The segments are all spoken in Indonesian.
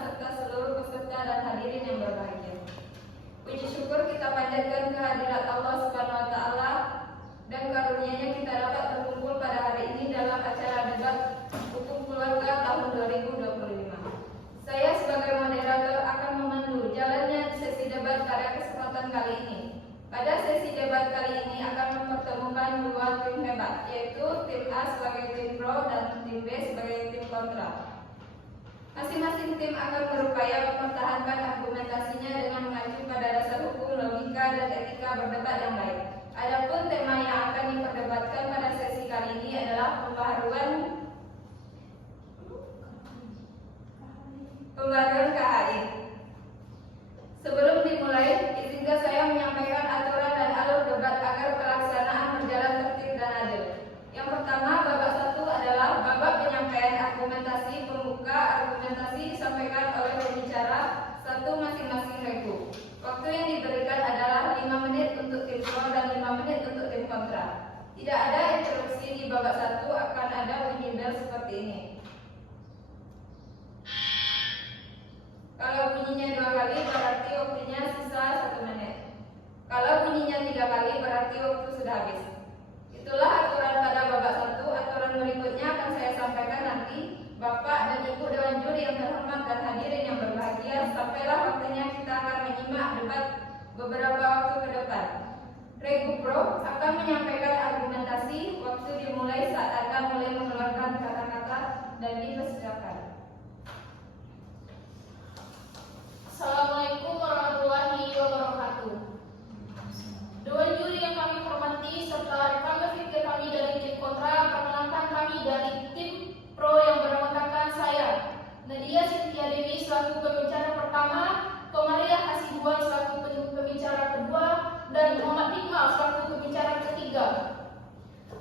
serta seluruh peserta dan hadirin yang berbahagia. Puji syukur kita panjatkan kehadirat Allah Subhanahu wa taala dan karunia-Nya kita dapat berkumpul pada hari ini dalam acara debat hukum keluarga tahun 2025. Saya sebagai moderator akan memandu jalannya sesi debat pada kesempatan kali ini. Pada sesi debat kali ini akan mempertemukan dua tim hebat, yaitu tim A sebagai tim pro dan tim B sebagai tim kontra. Masing-masing tim akan berupaya mempertahankan argumentasinya dengan mengacu pada dasar hukum, logika, dan etika berdebat yang baik. Adapun tema yang akan diperdebatkan pada sesi kali ini adalah pembaharuan KHI. Sebelum dimulai, izinkan saya menyampaikan aturan dan alur debat agar pelaksanaan berjalan tertib dan adil. Yang pertama, babak 1 adalah babak penyampaian argumentasi. Pembuka argumentasi disampaikan oleh pembicara satu masing-masing regu. Waktu yang diberikan adalah 5 menit untuk tim pro dan 5 menit untuk tim kontra. Tidak ada interupsi di babak 1, akan ada bunyi bel seperti ini. Kalau bunyinya 2 kali berarti waktunya sisa 1 menit. Kalau bunyinya 3 kali berarti waktu sudah habis. Itulah aturan pada babak 1. Aturan berikutnya akan saya sampaikan nanti. Bapak dan Ibu Dewan Juri yang terhormat dan hadirin yang berbahagia, sampailah waktunya kita akan menyimak debat beberapa waktu ke depan. Regu Pro akan menyampaikan argumentasi. Waktu dimulai saat Anda mulai mengeluarkan kata-kata dan dipersilakan. Assalamualaikum warahmatullahi wabarakatuh. Dewan juri yang kami hormati serta rekan berpikir kami dari tim kontra, perkenalkan kami dari tim pro yang beranggotakan saya, Nadia Cynthia Dewi selaku pembicara pertama, Komaria Hasibuan selaku pembicara kedua, dan Muhammad Iqmal selaku pembicara ketiga.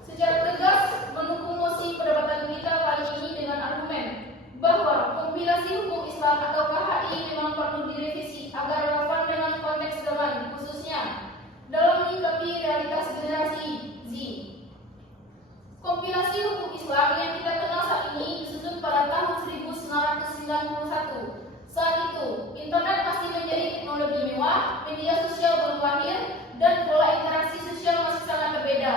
Secara tegas mendukung mosi perdebatan kita kali ini dengan argumen bahwa kompilasi hukum Islam atau KHI memang perlu direvisi agar relevan dengan konteks zaman, khususnya dalam menyikapi realitas generasi Z. Kompilasi hukum Islam yang kita kenal saat ini disusun pada tahun 1991. Saat itu, internet masih menjadi teknologi mewah, media sosial baru lahir, dan pola interaksi sosial masih sangat berbeda.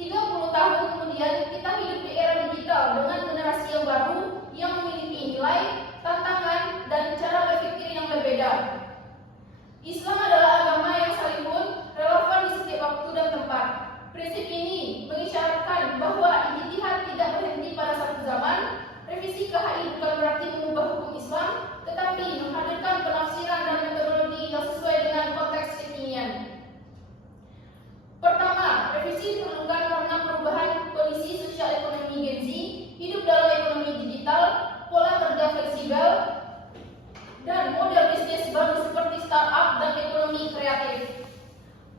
30 tahun kemudian, kita hidup di era digital dengan generasi yang baru yang memiliki nilai, tantangan, dan cara berpikir yang berbeda. Islam adalah agama yang salibun, relevan di setiap waktu dan tempat. Prinsip ini mengisyaratkan bahwa ijtihad tidak berhenti pada satu zaman. Revisi KHI bukan berarti mengubah hukum Islam, tetapi menghadirkan penafsiran dan metodologi yang sesuai dengan konteks kekinian. Pertama, revisi diperlukan karena perubahan kondisi sosial ekonomi Gen Z, hidup dalam ekonomi digital, pola kerja fleksibel, dan model bisnis baru seperti startup dan ekonomi kreatif.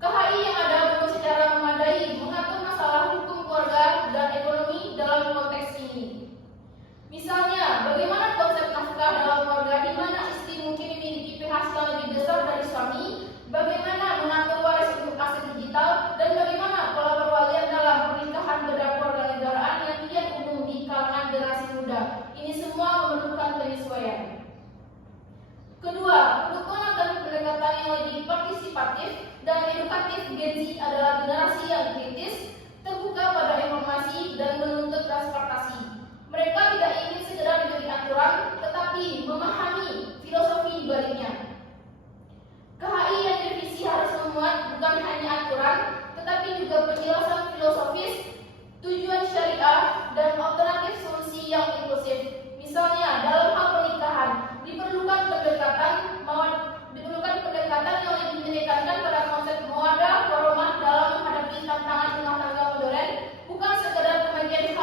KHI yang ada belum secara memadai mengatur masalah hukum keluarga dan ekonomi dalam konteks ini. Misalnya, bagaimana konsep nafkah dalam keluarga di mana istri mungkin memiliki penghasilan lebih besar dari suami, bagaimana mengatur waris untuk aset digital, dan bagaimana pola perwalian dalam pernikahan kewarganegaraan yang kian umum di kalangan generasi muda. Ini semua memerlukan penyesuaian. Kedua, pendukung akan pendekatan yang lebih partisipatif dan edukatif. Gen Z adalah generasi yang kritis, terbuka pada informasi, dan menuntut transportasi. Mereka tidak ingin segera diberi aturan, tetapi memahami filosofi di baliknya. KHI yang direvisi harus memuat bukan hanya aturan, tetapi juga penjelasan filosofis, tujuan syariah, dan alternatif solusi yang inklusif. Misalnya, dalam hal pernikahan, diperlukan pendekatan yang lebih menekankan pada konsep mawaddah warahmah dalam menghadapi tantangan rumah tangga modern, bukan sekadar pembagian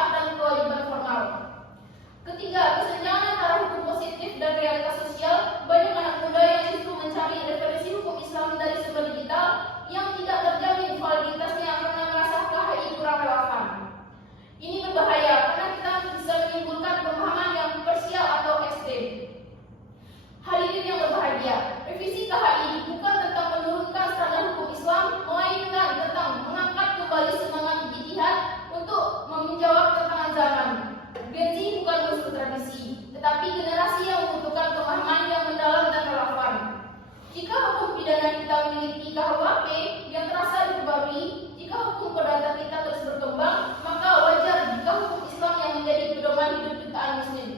pidana kita memiliki KUHP yang terasa diperbarui, jika hukum perdata kita terus berkembang, maka wajar jika hukum Islam yang menjadi pedoman hidup jutaan Muslim.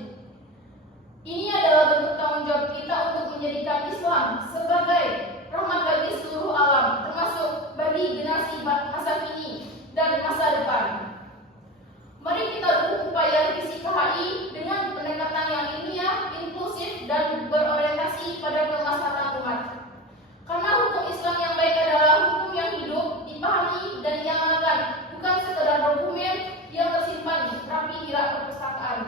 Ini adalah bentuk tanggung jawab kita untuk menjadikan Islam sebagai rahmat bagi seluruh alam, termasuk bagi generasi masa kini dan masa depan. Mari kita dukung upaya revisi KHI dengan pendekatan yang ilmiah, inklusif, dan berorientasi pada kemaslahatan umat. Karena hukum Islam yang baik adalah hukum yang hidup, dipahami, dan diamalkan, bukan sekedar dokumen yang tersimpan rapi di rak perpustakaan.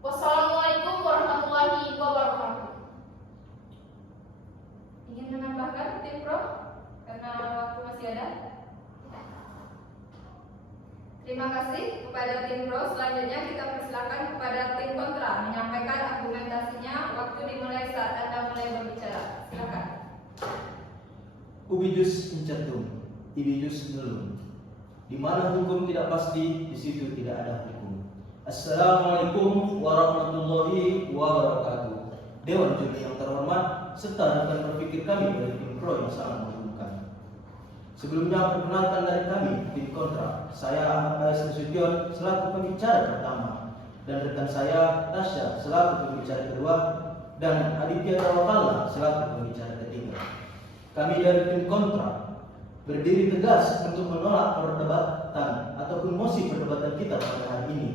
Wassalamualaikum warahmatullahi wabarakatuh. Ingin menambahkan tim Pro? Karena waktu masih ada. Terima kasih kepada tim Pro. Selanjutnya kita persilakan kepada tim kontra menyampaikan argumentasinya. Waktu dimulai saat Anda mulai berbicara. Silakan. Ubi jus incetum, ibi jus nulun. Di mana hukum tidak pasti, di situ tidak ada hukum. Assalamualaikum warahmatullahi wabarakatuh. Dewan juri yang terhormat serta rekan berpikir kami dari tim Pro yang sangat mengagumkan. Sebelumnya perkenalkan dari kami tim kontra. Saya Ahmad Rais Nasution selaku pembicara pertama, dan rekan saya Tasya selaku pembicara kedua, dan Aditya Tawakala selaku pembicara ketiga. Kami dari tim kontra berdiri tegas untuk menolak perdebatan ataupun mosi perdebatan kita pada hari ini.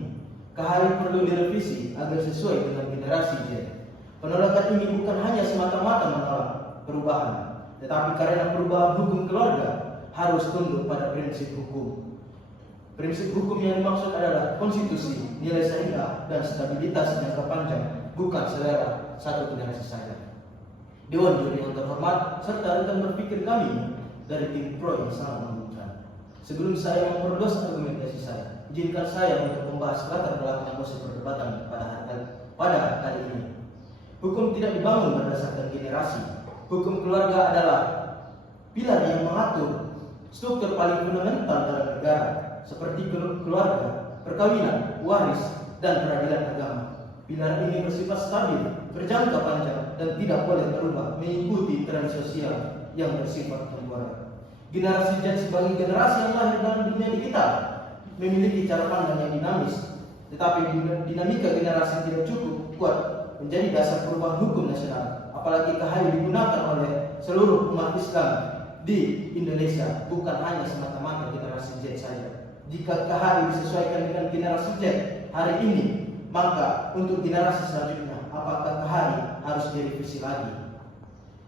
KHI perlu direvisi agar sesuai dengan generasi Z. Penolakan ini bukan hanya semata-mata menolak perubahan, tetapi karena perubahan hukum keluarga harus tunduk pada prinsip hukum. Prinsip hukum yang dimaksud adalah konstitusi, nilai syariah, dan stabilitas jangka panjang, bukan selera satu generasi saja. Dewan juri yang terhormat serta rekan berpikir kami dari tim Pro yang sangat mengagumkan. Sebelum saya memperluas argumentasi saya, izinkan saya untuk membahas latar belakang proses perdebatan pada kali ini. Hukum tidak dibangun berdasarkan generasi. Hukum keluarga adalah pilar yang mengatur struktur paling fundamental dalam negara, seperti keluarga, perkawinan, waris, dan peradilan agama. Pilar ini bersifat stabil, berjangka panjang, dan tidak boleh berubah mengikuti tren sosial yang bersifat temporer. Generasi Z sebagai generasi yang lahir dalam dunia digital memiliki cara pandang yang dinamis, tetapi dinamika generasi tidak cukup kuat menjadi dasar perubahan hukum nasional, apalagi KHI digunakan oleh seluruh umat Islam di Indonesia, bukan hanya semata-mata generasi Z saja. Jika KHI disesuaikan dengan generasi Z hari ini, maka untuk generasi selanjutnya, apakah KHI harus direvisi lagi?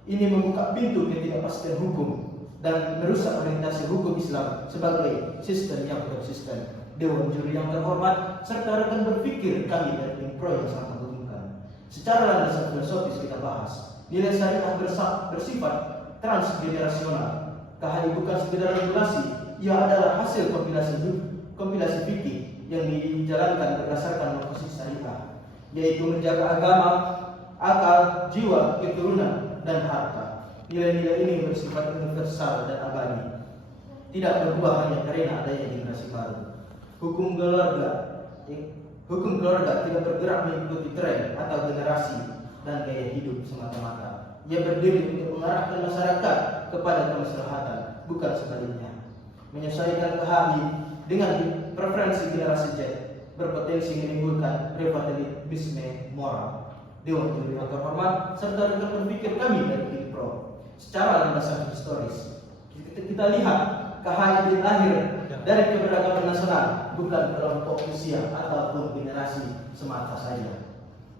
Ini membuka pintu ketidakpastian hukum dan merusak orientasi hukum Islam sebagai sistem yang konsisten. Dewan juri yang terhormat serta rekan berpikir kami dari tim Pro yang sangat mengagumkan. Secara landasan filosofis kita bahas, nilai syariah bersifat transgenerasional. KHI bukan sekedar regulasi, ia adalah hasil kompilasi fikih yang dijalankan berdasarkan komposisi syariah, yaitu menjaga agama, akal, jiwa, keturunan, dan harta. Nilai-nilai ini bersifat universal dan abadi, tidak berubah hanya karena adanya generasi baru. Hukum keluarga tidak bergerak mengikuti tren atau generasi dan gaya hidup semata-mata. Ia berdiri untuk mengarahkan masyarakat kepada kemaslahatan, bukan sebaliknya. Menyesuaikan KHI dengan preferensi generasi Z berpotensi menimbulkan relativisme moral. Dewan juri yang terhormat serta rekan berpikir kami dari tim Pro, secara landasan historis kita lihat KHI lahir dari keberagaman nasional, bukan kelompok usia ataupun generasi semata saja.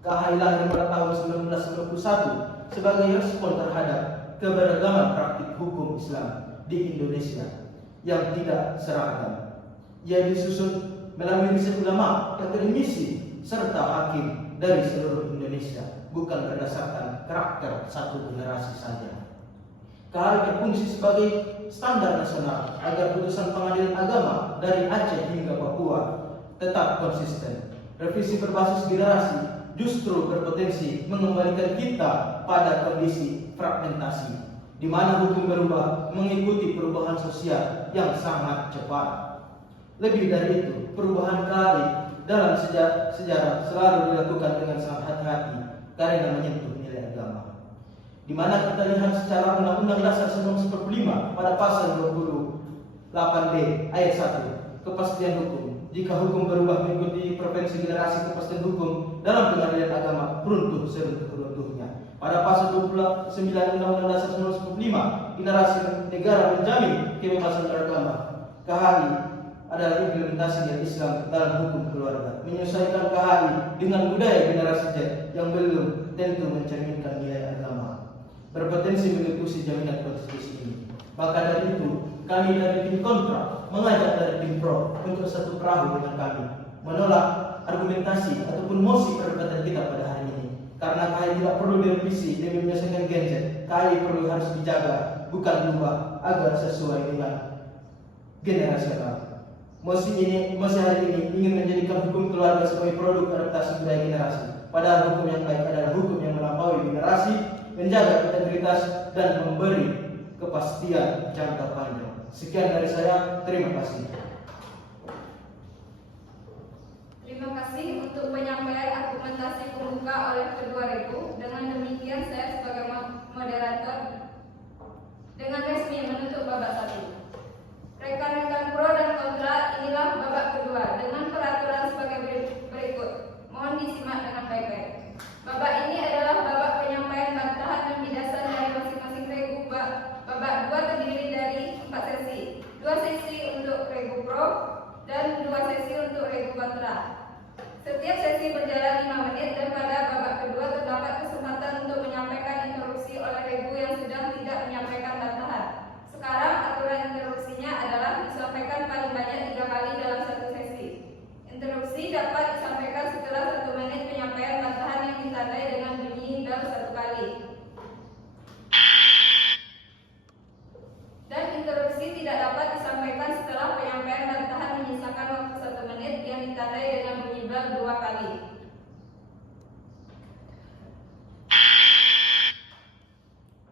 KHI lahir pada tahun 1991 sebagai respon terhadap keberagaman praktik hukum Islam di Indonesia yang tidak seragam. Ia disusun melalui riset ulama, akademisi, serta hakim dari seluruh Indonesia, bukan berdasarkan karakter satu generasi saja. KHI berfungsi sebagai standar nasional agar putusan pengadilan agama dari Aceh hingga Papua tetap konsisten. Revisi berbasis generasi justru berpotensi mengembalikan kita pada kondisi fragmentasi, di mana hukum berubah mengikuti perubahan sosial yang sangat cepat. Lebih dari itu, perubahan KHI dalam sejarah selalu dilakukan dengan sangat hati-hati karena menyentuh nilai agama. di mana kita lihat secara Undang-Undang Dasar 1945 pada pasal 28D ayat 1, kepastian hukum. Jika hukum berubah mengikuti preferensi generasi, kepastian hukum dalam pengadilan agama runtuh seruntuh-runtuhnya. Pada pasal 29 Undang-Undang Dasar 1945, generasi negara menjamin kebebasan beragama. KHI adalah implementasi dari Islam dalam hukum keluarga, menyesuaikan KHI dengan budaya generasi Z yang belum tentu mencerminkan nilai agama, berpotensi mengikuti jaminan konstitusi ini. Maka dari itu, kami dari tim kontra mengajak dari tim pro untuk satu perahu dengan kami, menolak argumentasi ataupun mosi perdebatan kita pada hari ini. Karena KHI tidak perlu direvisi demi menyelesaikan Gen Z, KHI perlu harus dijaga, bukan diubah agar sesuai dengan generasi kami. Mosi hari ini ingin menjadikan hukum keluarga sebagai produk adaptasi budaya generasi. Padahal hukum yang baik adalah hukum yang melampaui generasi, menjaga integritas dan memberi kepastian jangka panjang. Sekian dari saya, terima kasih. Terima kasih untuk penyampaian argumentasi pembuka oleh kedua regu. Dengan demikian saya sebagai moderator dengan resmi menutup babak 1. Rekan-rekan pro dan kontra, inilah babak kedua dengan peraturan sebagai berikut. Mohon disimak dengan baik-baik. Babak ini adalah babak penyampaian bantahan dan bidasan dari masing-masing regu. Babak 2 terdiri dari 4 sesi. 2 sesi untuk regu pro dan 2 sesi untuk regu kontra. Setiap sesi berjalan 5 menit dan pada babak kedua terdapat kesempatan untuk menyampaikan interupsi oleh regu yang sedang tidak menyampaikan bantahan. Sekarang aturan interupsinya adalah disampaikan paling banyak 3 kali dalam satu sesi. Interupsi dapat disampaikan setelah 1 menit penyampaian bantahan yang ditandai dengan bunyi bel 1 kali. Dan interupsi tidak dapat disampaikan setelah penyampaian bantahan menyisakan waktu 1 menit yang ditandai dengan bunyi bel 2 kali.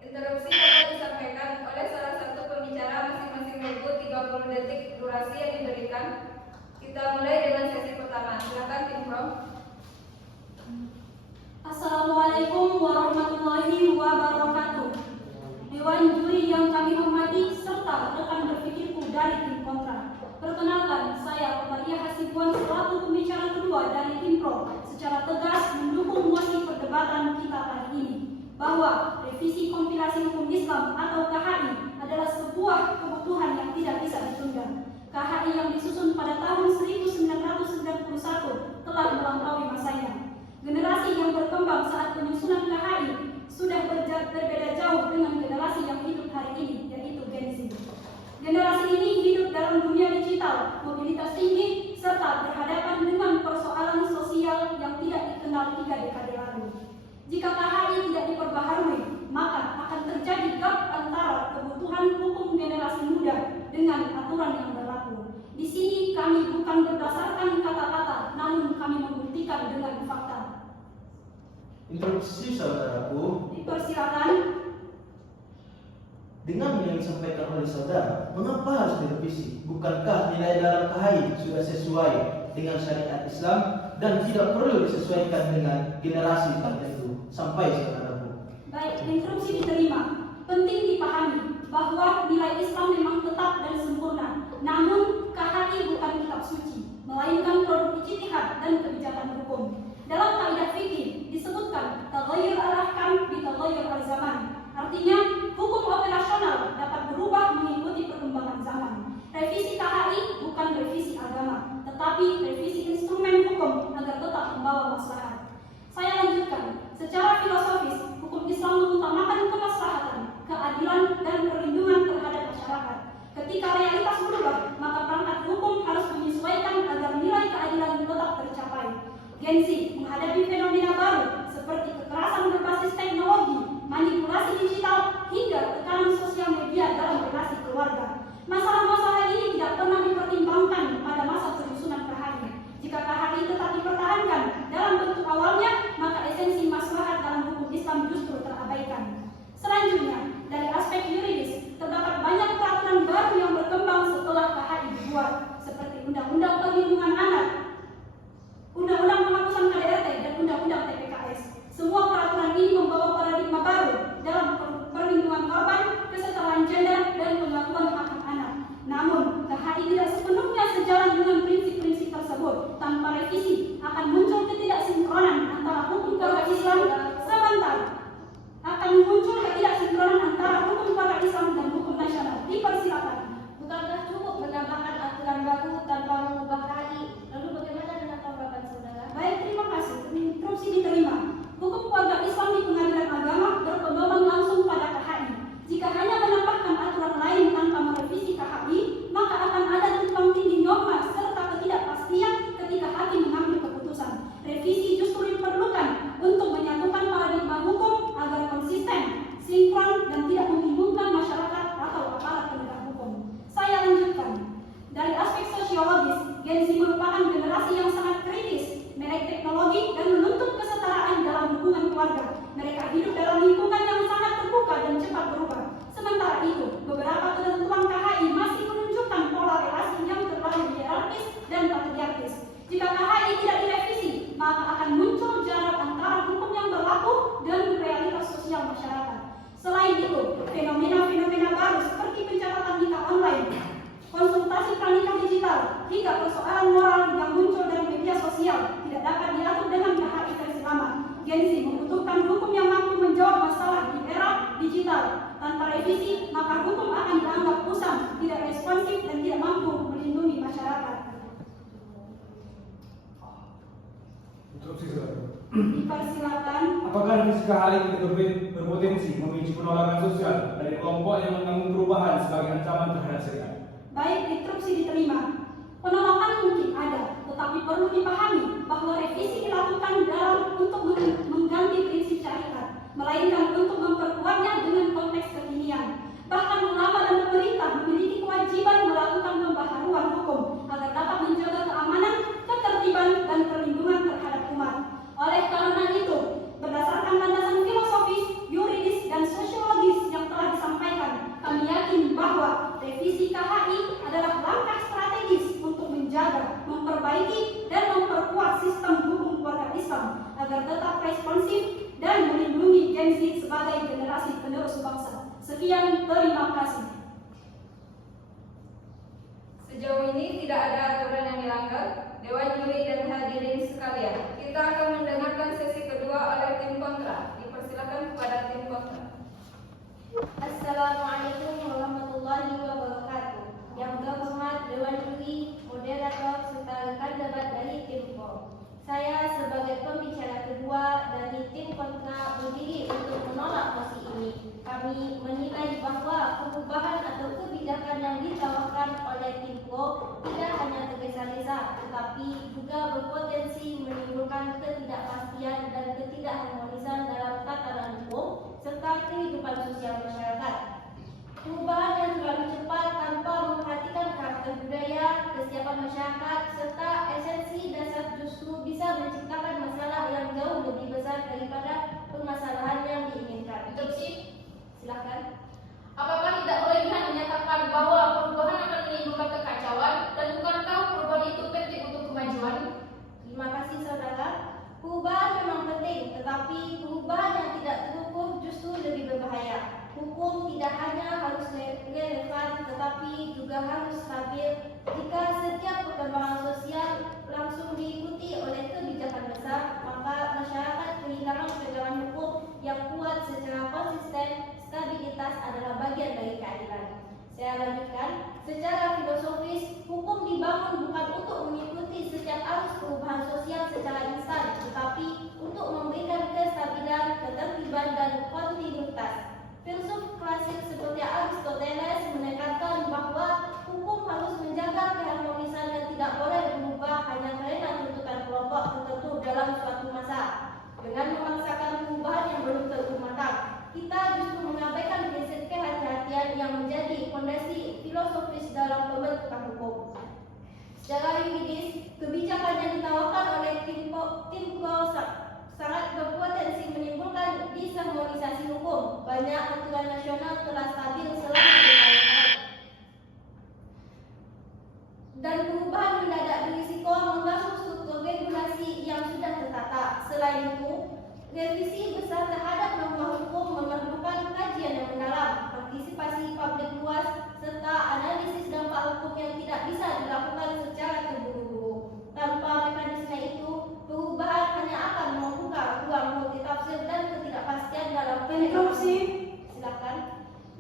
Interupsi dapat disampaikan oleh salah satu pembicara masing-masing regu 30 detik durasi yang diberikan. Kita mulai dengan sesi pertama. Silakan tim pro. Assalamualaikum warahmatullahi wabarakatuh. Dewan juri yang kami hormati serta rekan berpikirku dari tim kontra. Perkenalkan, saya Amalia Hasibuan selaku pembicara kedua dari tim pro secara tegas mendukung mosi perdebatan kita kali ini bahwa revisi kompilasi hukum Islam atau KHI adalah sebuah kebutuhan yang tidak bisa ditunda. KHI yang disusun pada tahun 1991 telah melampaui masanya. Generasi yang berkembang saat penyusunan KHI sudah berbeda jauh dengan generasi yang hidup hari ini, yaitu Gen Z. Generasi ini hidup dalam dunia digital, mobilitas tinggi, serta berhadapan dengan persoalan sosial yang tidak dikenal 3 dekade lalu. Jika KHI tidak diperbaharui, maka akan terjadi gap antara kebutuhan hukum generasi muda dengan aturan yang berlaku. Di sini kami bukan berdasarkan kata-kata, namun kami membuktikan dengan fakta. Interupsi saudaraku. Dipersilakan. Dengan yang disampaikan oleh saudara, mengapa harus direvisi? Bukankah nilai dalam KHI sudah sesuai dengan syariat Islam dan tidak perlu disesuaikan dengan generasi tertentu? Sampai saudaraku. Baik, interupsi diterima. Penting dipahami bahwa nilai Islam memang tetap dan sempurna. Namun, KHI bukan kitab suci, melainkan produk ijtihad dan kebijakan hukum. Dalam kaidah fikih disebutkan taghayyur al-ahkam bi taghayyur al-zaman. Artinya, hukum operasional dapat berubah mengikuti perkembangan zaman. Revisi KHI bukan revisi agama, tetapi revisi instrumen hukum agar tetap membawa maslahat. Saya lanjutkan, secara filosofis, hukum Islam mengutamakan kemaslahatan, keadilan, dan perlindungan terhadap masyarakat. Ketika realitas berubah, maka perangkat hukum harus menyesuaikan agar nilai keadilan tetap tercapai. Gen Z menghadapi fenomena baru seperti kekerasan berbasis teknologi, manipulasi digital, hingga tekanan sosial media dalam relasi keluarga. Masalah-masalah ini tidak pernah dipertimbangkan pada masa penyusunan KHI. Jika KHI tetap dipertahankan dalam bentuk awalnya, maka esensi maslahat dalam hukum Islam justru terabaikan. Selanjutnya, dari aspek yuridis, terdapat banyak peraturan baru yang berkembang setelah KHI dibuat, seperti Undang-Undang Perlindungan Anak, Undang-Undang Penghapusan KDRT, dan Undang-Undang umat Islam di pengadilan agama berpedoman langsung pada KHI. Jika hanya menambahkan aturan lain tanpa merevisi KHI, maka akan ada tumpang tindih norma serta ketidakpastian ketika hakim mengambil keputusan. Revisi justru diperlukan untuk menyatukan paradigma hukum agar konsisten, sinkron, dan tidak membingungkan masyarakat atau aparat penegak hukum. Saya lanjutkan. Dari aspek sosiologis, Gen Z merupakan generasi yang sangat kritis, melek teknologi, dan menuntut kesetaraan dalam hubungan keluarga. Mereka hidup dalam lingkungan yang sangat terbuka dan cepat berubah. Sementara itu, beberapa ketentuan KHI masih menunjukkan pola relasi yang terlalu hierarkis dan patriarkis. Jika KHI tidak direvisi, maka akan muncul jarak antara hukum yang berlaku dan realitas sosial masyarakat. Selain itu, fenomena-fenomena baru seperti pencatatan nikah online, konsultasi pranikah digital, hingga persoalan moral yang muncul dari media sosial tidak dapat diatur dengan KHI versi lama. Gen Z membutuhkan hukum yang mampu menjawab masalah di era digital. Tanpa revisi, maka hukum akan dianggap usang, tidak responsif, dan tidak mampu melindungi masyarakat. Dipersilakan. Apakah revisi KHI berpotensi memicu penolakan sosial dari kelompok yang menanggung perubahan sebagai ancaman terhadap syariat? Baik instruksi diterima. Penolakan mungkin ada, tetapi perlu dipahami bahwa revisi dilakukan untuk mengganti prinsip syariat, melainkan untuk memperkuatnya dengan konteks kekinian. Bahkan ulama dan pemerintah memiliki kewajiban melakukan pembaharuan hukum agar dapat menjaga keamanan, ketertiban, dan perlindungan terhadap umat. Oleh karena itu, berdasarkan landasan filosofis, yuridis, dan sosiologis yang telah disampaikan, kami yakin bahwa revisi KHI adalah langkah strategis untuk menjaga, memperbaiki, dan memperkuat sistem hukum keluarga Islam agar tetap responsif dan melindungi Gen Z sebagai generasi penerus bangsa. Sekian, terima kasih. Sejauh ini tidak ada aturan yang dilanggar. Dewan Juri dan hadirin sekalian, kita akan mendengarkan sesi kedua oleh tim kontra. Dipersilakan kepada tim kontra. Assalamualaikum warahmatullahi wabarakatuh. Yang terhormat Dewan Juri, moderator, serta rekan debat dari tim POL. Saya sebagai pembicara kedua dari tim kontra berdiri untuk menolak mosi ini. Kami menilai bahwa perubahan atau kebijakan yang ditawarkan oleh tim POL tidak hanya tergesa-gesa, tetapi juga berpotensi menimbulkan ketidakpastian dan ketidakharmonisan dalam tatanan hukum serta kehidupan sosial masyarakat. Perubahan yang terlalu cepat tanpa memperhatikan karakter budaya, kesiapan masyarakat, serta esensi dasar justru bisa menciptakan masalah yang jauh lebih besar daripada permasalahan yang diinginkan. Interupsi. Silakan. Apakah tidak berlebihan menyatakan bahwa perubahan akan menimbulkan kekacauan dan bukankah perubahan itu penting untuk kemajuan? Terima kasih saudara. Perubahan memang penting, tetapi perubahan yang tidak terukur justru lebih berbahaya. Hukum tidak hanya harus relevan, tetapi juga harus stabil. Jika setiap perkembangan sosial langsung diikuti oleh kebijakan besar, maka masyarakat kehilangan pegangan hukum yang kuat secara konsisten. Stabilitas adalah bagian dari keadilan. Saya lanjutkan. Secara filosofis, hukum dibangun bukan untuk mengikuti setiap arus perubahan sosial secara instan, tetapi untuk memberikan kestabilan, ketertiban, dan kontinuitas. Filsuf klasik seperti Aristoteles menekankan bahwa hukum harus menjaga keharmonisan dan tidak boleh berubah hanya karena tuntutan kelompok tertentu dalam suatu masa. Dengan memaksakan perubahan yang belum terukur matang, kita justru mengabaikan prinsip kehati-hatian yang menjadi fondasi filosofis dalam pembentukan hukum. Secara yuridis, kebijakan yang ditawarkan oleh tim POL sangat berpotensi menimbulkan disharmonisasi hukum. Banyak aturan nasional telah stabil selama bertahun-tahun, dan perubahan mendadak berisiko mengganggu struktur regulasi yang sudah tertata. Selain itu, revisi besar terhadap norma hukum memerlukan kajian yang mendalam, partisipasi publik luas, serta analisis dampak hukum yang tidak bisa dilakukan secara terburu-buru. Tanpa mekanisme itu, perubahan hanya akan membuka ruang multitafsir dan ketidakpastian dalam Interupsi. Silakan.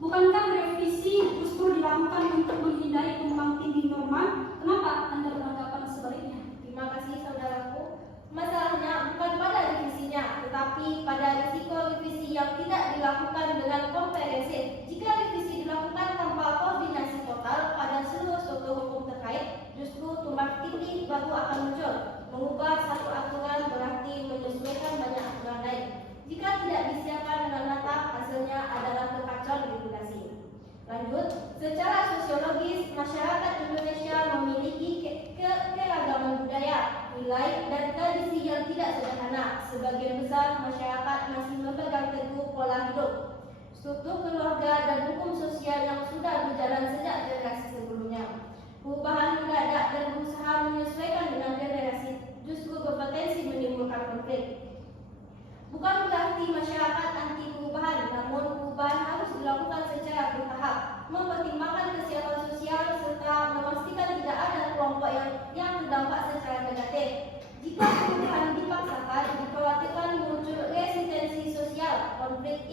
Bukankah revisi justru dilakukan untuk menghindari tumpang tindih norma? Kenapa Anda beranggapan sebaliknya? Terima kasih saudaraku. Masalahnya bukan pada revisinya, tetapi pada risiko revisi yang tidak dilakukan dengan komprehensif. Jika revisi dilakukan tanpa koordinasi total pada seluruh struktur hukum terkait, justru tumbang tindih baru akan muncul. Mengubah satu aturan berarti menyesuaikan banyak aturan lain. Jika tidak disiapkan dengan matang, hasilnya adalah kekacauan regulasi. Lanjut, secara sosiologis, masyarakat Indonesia memiliki keragaman budaya, nilai, dan tradisi yang tidak sederhana. Sebagian besar masyarakat masih memegang teguh pola hidup, struktur keluarga, dan hukum sosial yang sudah berjalan sejak generasi sebelumnya. Perubahan mendadak dan berusaha menyesuaikan dengan generasi justru berpotensi menimbulkan konflik. Bukan berarti masyarakat anti perubahan, namun perubahan harus dilakukan secara bertahap, mempertimbangkan kesiapan sosial serta memastikan tidak ada kelompok yang terdampak secara negatif. Jika perubahan dipaksakan, dikhawatirkan muncul resistensi sosial, konflik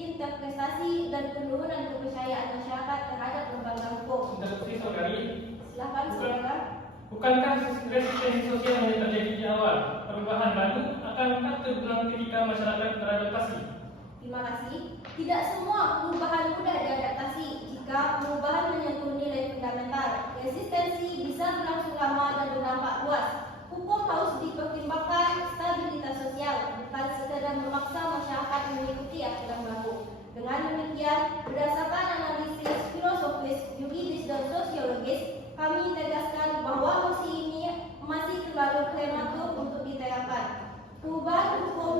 interpretasi, dan penurunan kepercayaan masyarakat terhadap lembaga hukum. Interupsi saudari. Silakan saudara. Bukankah resistensi sosial yang terjadi di awal perubahan baru akankah terulang ketika masyarakat beradaptasi? Terima kasih. Tidak semua perubahan mudah diadaptasi. Jika perubahan menyentuh nilai fundamental, resistensi bisa berlangsung lama dan berdampak luas. Hukum harus dipertimbangkan stabilitas sosial, bukan sekadar memaksa masyarakat mengikuti aturan baru. Dengan demikian, berdasarkan analisis filosofis, yuridis, dan sosiologis, kami tegaskan bahwa mosi ini masih terlalu prematur untuk diterapkan. Perubahan hukum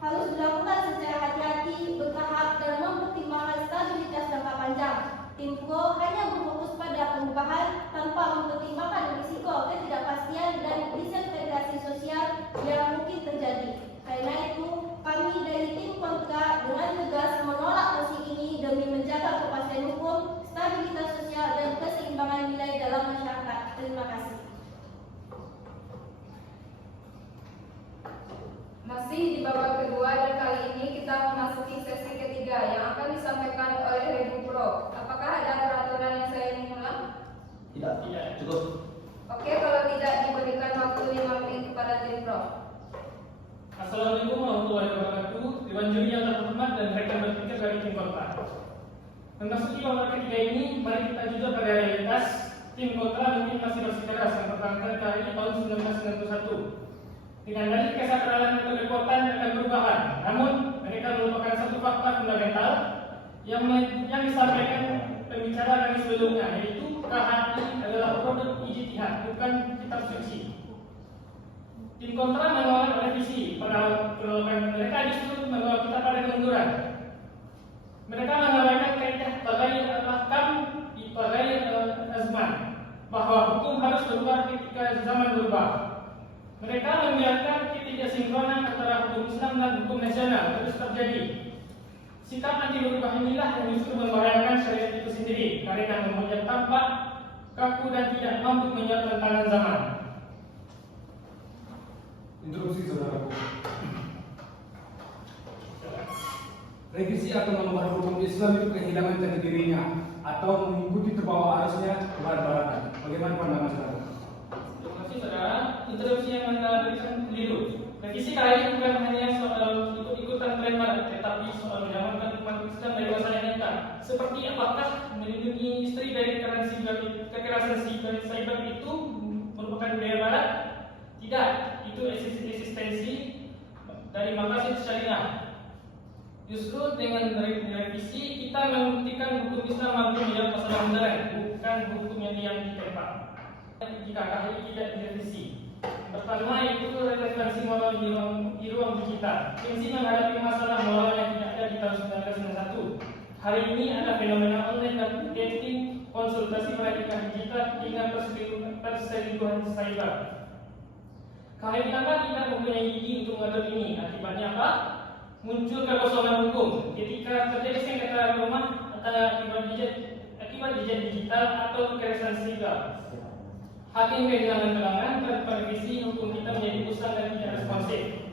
harus dilakukan secara hati-hati, bertahap, dan mempertimbangkan stabilitas jangka panjang. Tim Pro hanya berfokus pada perubahan tanpa mempertimbangkan risiko ketidakpastian dan disintegrasi sosial yang mungkin terjadi. Karena itu, kami dari tim kontra dengan tegas menolak mosi ini demi menjaga kepastian hukum, stabilitas sosial, dan keseimbangan nilai dalam masyarakat. Terima kasih. Masih di babak kedua dan kali ini kita memasuki sesi ketiga yang akan disampaikan oleh Rebu Pro. Apakah ada peraturan yang saya ingin ulang? Tidak, cukup. Oke, kalau tidak diberikan waktu 5 menit kepada tim Pro. Assalamualaikum warahmatullahi wabarakatuh. Dewan juri yang terhormat dan rekan berpikir dari tim Kontra. Memasuki babak ketiga ini, mari kita jujur pada realitas. Tim Kontra mungkin masih bersikeras yang pertama kali tahun 1991. Dengan dalih kesakralan atau kekuatan akan perubahan, namun mereka merupakan satu fakta fundamental yang disampaikan pembicara kami sebelumnya, yaitu KHI adalah produk ijtihad, bukan kitab suci. Tim Kontra menolak revisi, penolakan mereka justru membawa kita pada kemunduran. Mereka mengabaikan kaidah tagayyur al-ahkam di tagayyur al-azman, bahwa hukum harus berubah ketika zaman berubah. Mereka membiarkan ketidaksinkronan antara hukum Islam dan hukum nasional terus terjadi. Sikap anti berubah inilah yang justru membahayakan syariat itu sendiri, karena membuatnya tampak kaku dan tidak mampu menjawab tantangan zaman. Interupsi saudaraku. Revisi akan membuat hukum Islam itu kehilangan jati dirinya atau mengikuti terbawa arusnya barat-baratan. Bagaimana pandangan saudara? Terima kasih saudara. Interupsi yang Anda berikan keliru. Revisi kali ini bukan hanya soal ikut-ikutan tren barat, tetapi soal menyelamatkan umat Islam dari masa yang nyata. Seperti apakah melindungi istri dari kekerasan cyber itu merupakan budaya barat? Tidak, itu eksistensi dari maqasid syariah. Justru dengan revisi kita membuktikan hukum Islam mampu menjawab masalah modern, bukan hukum yang ditempa. Jika KHI tidak direvisi, pertama itu relevansi moral di ruang digital. Prinsip menghadapi masalah moral yang tidak ada di tahun 1991. Hari ini ada fenomena online dan dating, konsultasi melalui digital dengan perselingkuhan cyber. KHI tidak mempunyai gigi untuk mengatur ini. Akibatnya apa? Muncul kekosongan hukum ketika terjadi sengketa rumah akibat digital atau kekerasan cyber. Hakim kehilangan kewenangan tanpa revisi hukum kita menjadi usang dan tidak responsif,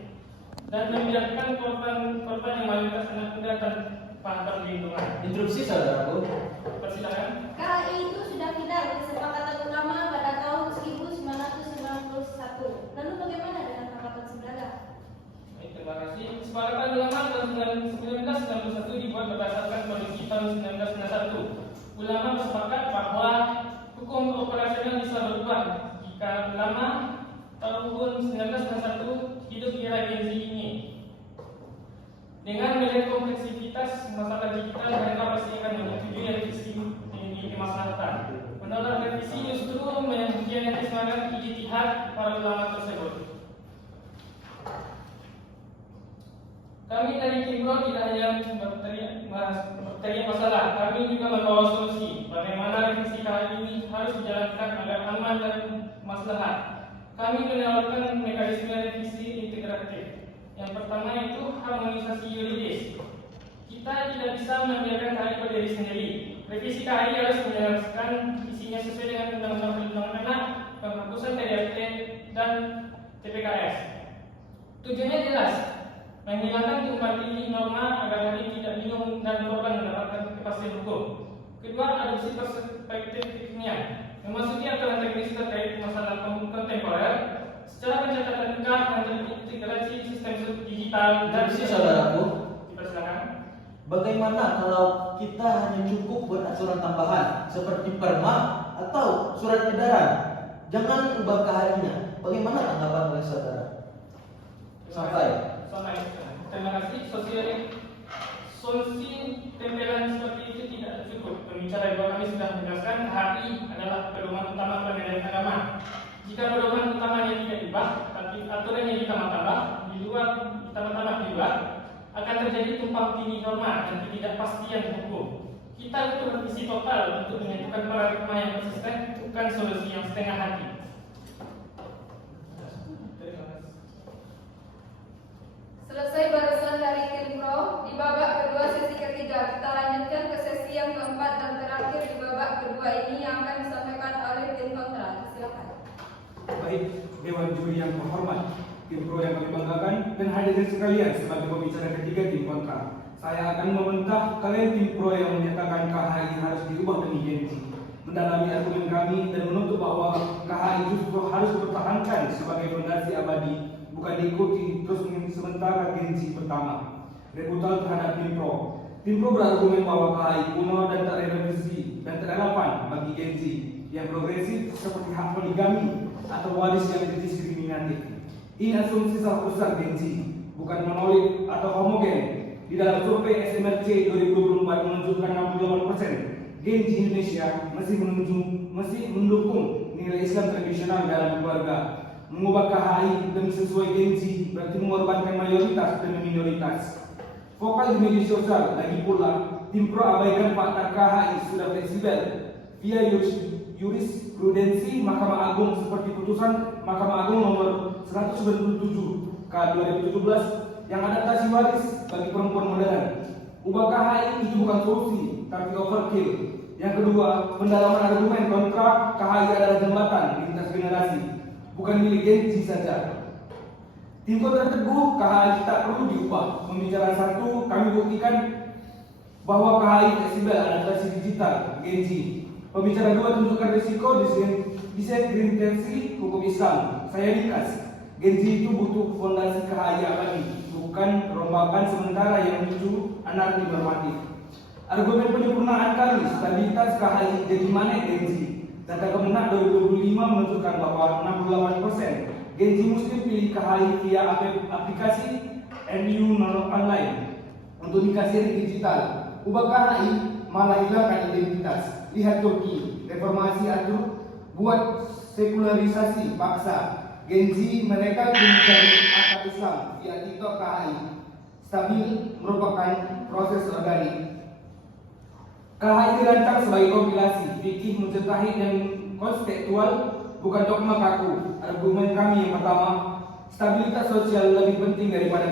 dan membiarkan korban yang mayoritas anak muda tanpa perlindungan. Interupsi saudaraku. Persilakan. KHI itu sudah final kesepakatan utama pada tahun 1991. Lalu bagaimana dengan ulama bersepakat bahwa hukum operasional bisa berubah jika ulama tahun 1991 hidup di era Gen Z ini. Dengan melihat kompleksitas masalah digital, mereka pasti akan menyetujui revisi yang dimasalahkan. Menolak revisi justru mengkhianati semangat ijtihad para ulama tersebut. Kami dari Timbro tidak hanya berteriak masalah, kami juga membawa solusi bagaimana revisi kali ini harus dijalankan agar aman dan maslahat. Kami menawarkan mekanisme revisi integratif. Yang pertama itu harmonisasi yuridis. Kita tidak bisa membiarkan KHI berdiri sendiri. Revisi KHI harus menjelaskan isinya sesuai dengan Undang-Undang Perlindungan Anak, penghapusan KDRT, dan TPKS. Tujuannya jelas, menghilangkan tumpang tindih norma agar hari tidak bingung dan korban mendapatkan kepastian hukum. Kedua, adopsi perspektif kekinian, memasuki aturan teknis terkait masalah kontemporer. Secara pencatatan nikah dan terintegrasi sistem digital dan Saudaraku, dipersilakan. bagaimana kalau kita hanya cukup beraturan tambahan seperti perma atau surat edaran? Jangan ubah KHI-nya. Bagaimana tanggapan oleh saudara? Sampai. Terima kasih. Solusi tempelan seperti itu tidak cukup. Pembicara bahwa kami sudah menjelaskan KHI adalah pedoman utama perbedaan agama. Jika pedoman utamanya tidak diubah, tapi aturannya ditambah-tambah di luar, akan terjadi tumpang tindih norma dan ketidakpastian hukum. Kita butuh revisi total untuk menyatukan paradigma yang konsisten, bukan solusi yang setengah hati. Selesai barisan dari Timbro, di babak kedua sesi ketiga kita lanjutkan ke sesi yang keempat dan terakhir di babak kedua ini yang akan disampaikan oleh tim kontra. Silakan. Baik, Dewan Juri yang terhormat, tim pro yang kami banggakan, dan hadirin sekalian sebagai pembicara ketiga tim kontra. Saya akan mementah kalian tim pro yang menyatakan KHI harus diubah demi Gen Z, mendalami argumen kami dan menuntut bahwa KHI justru harus dipertahankan sebagai fondasi abadi, bukan diikuti terus sementara Gen Z pertama. Rebutal terhadap tim pro. Tim pro berargumen bahwa KHI kuno dan tak relevansi dan tak relevan bagi Gen Z yang progresif seperti hak poligami atau waris yang didiskriminatif. Ini asumsi salah besar Gen Z, bukan monolit atau homogen. Di dalam survei SMRC 2024 menunjukkan 68% Gen Z Indonesia masih mendukung nilai Islam tradisional dalam keluarga. Mengubah KHI demi sesuai Gen Z berarti mengorbankan mayoritas demi minoritas. Vokal di media sosial lagi pula, tim pro abaikan fakta KHI sudah fleksibel via jurisprudensi Mahkamah Agung seperti putusan Mahkamah Agung nomor 197 K 2017 yang adaptasi waris bagi perempuan modern. Ubah KHI itu bukan solusi, tapi overkill. Yang kedua, pendalaman argumen kontra KHI adalah jembatan lintas generasi, bukan milik Gen Z saja. Tim kontra teguh KHI tak perlu diubah. Pembicaraan satu, kami buktikan bahwa KHI fleksibel adaptasi digital Gen Z. Pembicara dua, tunjukkan risiko disintegrasi hukum Islam. Saya ringkas, Gen Z itu butuh fondasi KHI abadi, bukan perombakan sementara yang memicu anarki normatif. Argumen penyempurnaan kami, stabilitas KHI jadi mana Gen Z? Data Kemenak 2025 menunjukkan bahwa 68% Gen Z Muslim pilih KHI via aplikasi NU online untuk nikah siri digital. Ubah KHI malah hilangkan identitas. Lihat Turki, reformasi atur, buat sekularisasi paksa. Gen Z mereka mencari akar Islam via TikTok KHI. Stabil merupakan proses organik. KHI dirancang sebagai kompilasi fikih mujtahid dan konseptual, bukan dogma kaku. Argumen kami yang pertama, stabilitas sosial lebih penting daripada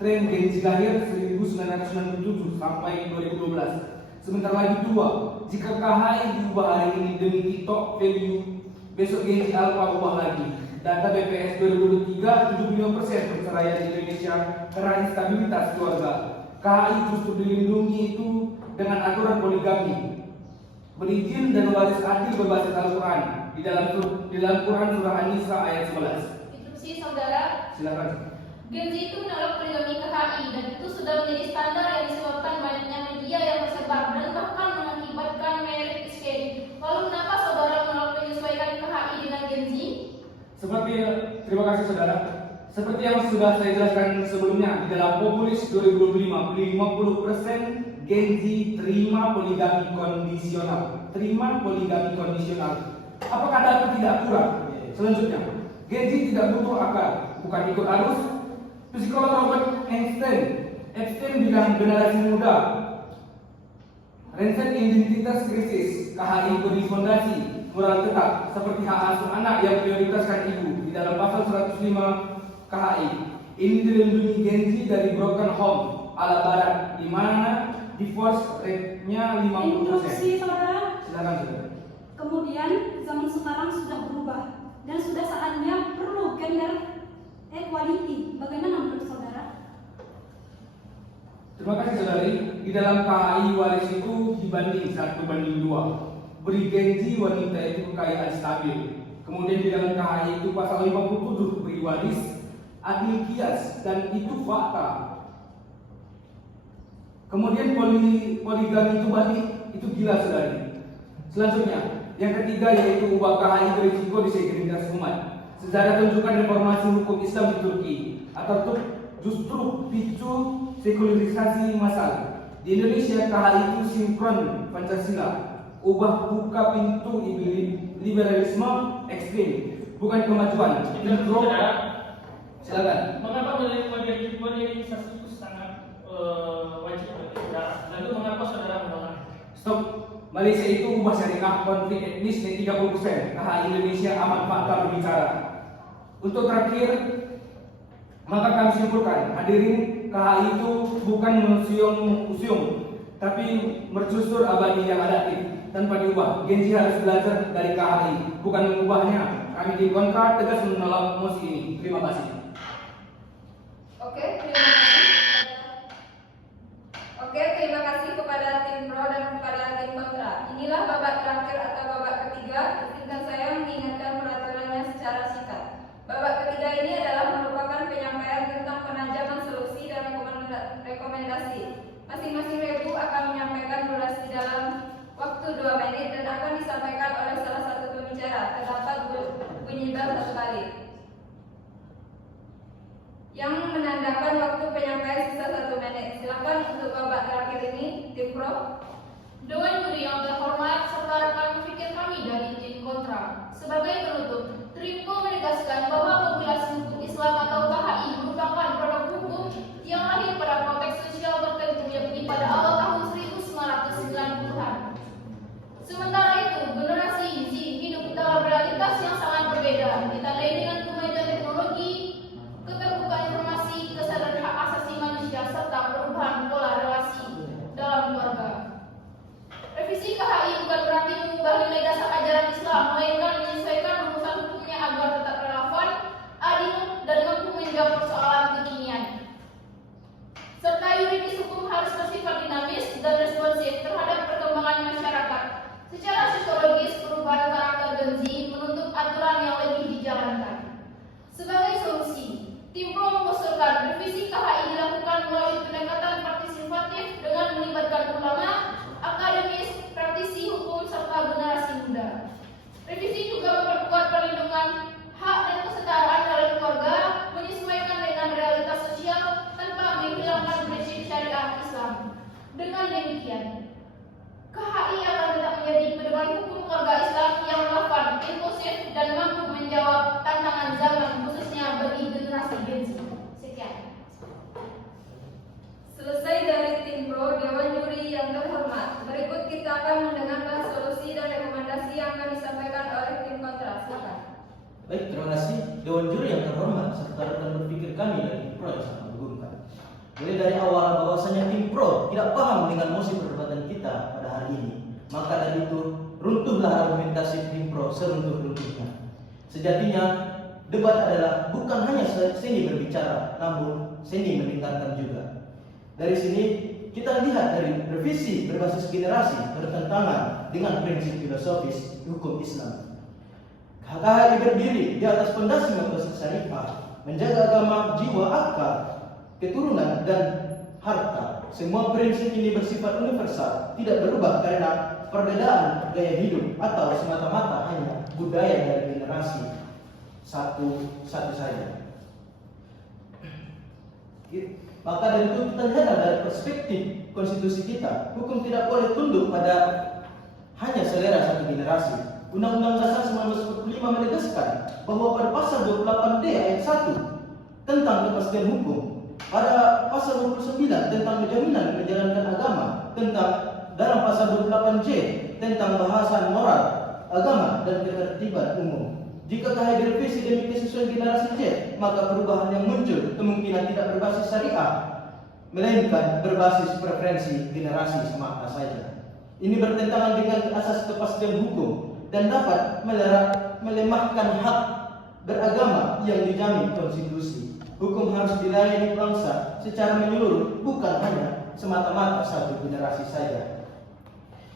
tren Gen Z lahir 1997 sampai 2012. Sebentar lagi dua, jika KHI diubah hari ini demi TikTok value, besok Gen Z alpha ubah lagi. Data BPS 2023, 75% perceraian di Indonesia karena instabilitas keluarga. KHI justru dilindungi itu dengan aturan poligami, berizin dan waris adil berbasis Al-Quran di dalam Quran surah An-Nisa ayat 11. Instruksi saudara. Silakan. Gen Z itu menolak poligami KHI dan itu sudah menjadi standar yang disebabkan banyaknya media yang tersebar dan bahkan mengakibatkan Terima kasih saudara. Seperti yang sudah saya jelaskan sebelumnya, di dalam Populis 2025, 50% Gen Z terima poligami kondisional. Terima poligami kondisional. Apakah dapat tidak kurang? Selanjutnya, Gen Z tidak butuh akal, bukan ikut arus. Psikolog Robert Epstein bilang generasi muda Renset identitas krisis, KHI beri fondasi moral tetap seperti hak asuh anak yang prioritaskan ibu di dalam pasal 105 KHI. Ini dilindungi Gen Z dari broken home ala barat, di mana divorce rate-nya 50%. Interupsi, saudara. Silakan saudara. Kemudian zaman sekarang sudah berubah dan sudah saatnya perlu gender equality. Bagaimana menurut saudara? Terima kasih saudari. Di dalam KHI waris itu dibanding 1:2. Beri Gen Z wanita itu kekayaan stabil. Kemudian di dalam KHI itu pasal 57 beri waris adil kias, dan itu fakta. Kemudian poligami itu balik, itu gila saudari. Selanjutnya, yang ketiga yaitu ubah KHI berisiko disegregasi umat. Sejarah tunjukkan reformasi hukum Islam di Turki atau justru picu sekularisasi massal. Di Indonesia KHI itu sinkron Pancasila, ubah buka pintu liberalisme ekstrim, bukan kemajuan. Silakan. Mengapa modernisasi itu sangat wajib bagi saudara? Lalu mengapa saudara menolak? Stop. Malaysia itu ubah syariah konflik etnis dari 30%. KHI Indonesia aman fakta berbicara. Untuk terakhir, maka kami simpulkan, hadirin, KHI itu bukan museum, tapi mercusur abadi yang adaptif tanpa diubah. Gen Z harus belajar dari KHI, bukan mengubahnya. Kami di kontra tegas menolak mosi ini. Terima kasih. Terima kasih kepada tim pro dan kepada tim kontra. Inilah babak terakhir atau babak ketiga. Izinkan saya mengingatkan peraturannya secara singkat. Babak ketiga ini adalah merupakan penyampaian tentang penajaman solusi dan rekomendasi. Masing-masing regu akan menyampaikan durasi dalam waktu 2 menit dan akan disampaikan oleh salah satu pembicara. Terdapat bunyi bel 1 kali yang menandakan waktu penyampaian sisa 1 menit. Silakan untuk babak terakhir ini, tim pro. Dewan juri yang terhormat serta rekan berpikir kami dari tim kontra. Sebagai penutup, Trimpo menegaskan bahwa populasi hukum Islam atau KHI merupakan produk hukum yang lahir pada konteks sosial tertentu yang pada awal tahun 1990-an. Sementara itu, generasi Z hidup dalam realitas yang sangat berbeda, ditandai dengan kemajuan teknologi, keterbukaan informasi, kesadaran hak asasi manusia, serta perubahan pola relasi dalam keluarga. Revisi KHI bukan berarti mengubah nilai dasar ajaran Islam, melainkan menyesuaikan rumusan hukumnya agar tetap relevan, adil, dan mampu menjawab persoalan kekinian. Serta yuridis hukum harus bersifat dinamis dan responsif terhadap perkembangan masyarakat. Secara sosiologis, perubahan karakter Gen Z menuntut aturan yang lebih dijalankan. Sebagai solusi, tim pro mengusulkan revisi KHI dilakukan melalui pendekatan partisipatif dengan melibatkan ulama, akademis, praktisi hukum, serta generasi muda. Revisi juga memperkuat perlindungan hak dan kesetaraan dalam keluarga, menyesuaikan dengan realitas sosial tanpa menghilangkan prinsip syariat Islam. Dengan demikian, KHI akan tetap menjadi pedoman hukum keluarga Islam yang relevan, inklusif, dan mampu menjawab tantangan zaman khususnya bagi generasi Gen Z. Sekian. Selesai dari tim pro, Dewan Juri yang terhormat. Berikut kita akan mendengarkan solusi dan rekomendasi yang akan disampaikan oleh tim kontra. Silakan. Baik, terima kasih Dewan Juri yang terhormat serta rekan berpikir kami dari tim pro yang sangat mengagumkan. Mulai dari awal bahwasanya tim pro tidak paham dengan mosi perdebatan kita pada hari ini. Maka dari itu runtuhlah argumentasi tim pro seruntuh-runtuhnya. Sejatinya debat adalah bukan hanya seni berbicara, namun seni mendengarkan juga. Dari sini kita lihat dari revisi berbasis generasi bertentangan dengan prinsip filosofis hukum Islam. KHI berdiri di atas pondasi metode syariah, menjaga agama, jiwa, akal, keturunan, dan harta. Semua prinsip ini bersifat universal, tidak berubah karena perbedaan gaya hidup atau semata-mata hanya budaya dari generasi. satu saja. Maka dari itu kita lihat dari perspektif konstitusi kita, hukum tidak boleh tunduk pada hanya selera satu generasi. Undang-Undang Dasar 1945 menegaskan bahwa pada pasal 28D ayat 1 tentang kepastian hukum, pada pasal 29 tentang jaminan menjalankan agama, tentang dalam pasal 28J tentang bahasan moral agama dan ketertiban umum. Jika KHI direvisi demi kesesuaian generasi Z, maka perubahan yang muncul kemungkinan tidak berbasis syariah, melainkan berbasis preferensi generasi semata saja. Ini bertentangan dengan asas kepastian hukum dan dapat melemahkan hak beragama yang dijamin konstitusi. Hukum harus dilayani bangsa secara menyeluruh, bukan hanya semata-mata satu generasi saja.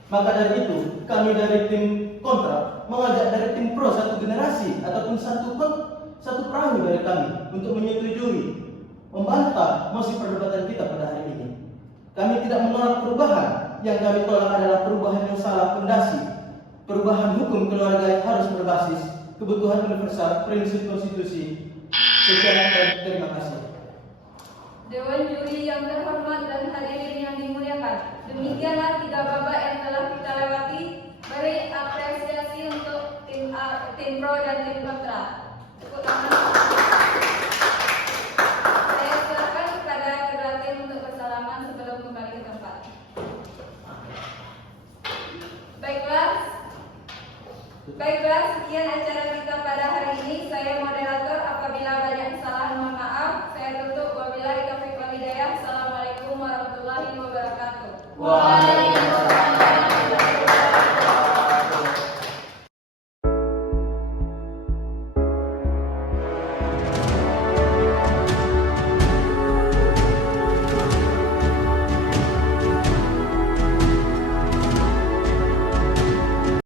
Maka dari itu, kami dari tim kontra mengajak dari tim pro satu generasi ataupun satu perahu dari kami untuk menyetujui, membantah mosi perdebatan kita pada hari ini. Kami tidak menolak perubahan, yang kami tolak adalah perubahan yang salah fondasi. Perubahan hukum keluarga yang harus berbasis kebutuhan universal, prinsip konstitusi. Sekian dan terima kasih. Dewan juri yang terhormat dan hadirin yang dimuliakan, demikianlah 3 babak yang telah kita lewati. Beri apresiasi untuk tim pro dan tim kontra. Tepuk tangan. Saya silakan kepada kedua tim untuk bersalaman sebelum kembali ke tempat. Baiklah, sekian acara kita pada hari ini. Saya moderator, apabila banyak kesalahan mohon maaf. Saya tutup, wabillahi taufiq wal hidayah. Assalamualaikum warahmatullahi wabarakatuh. Waalaikumsalam.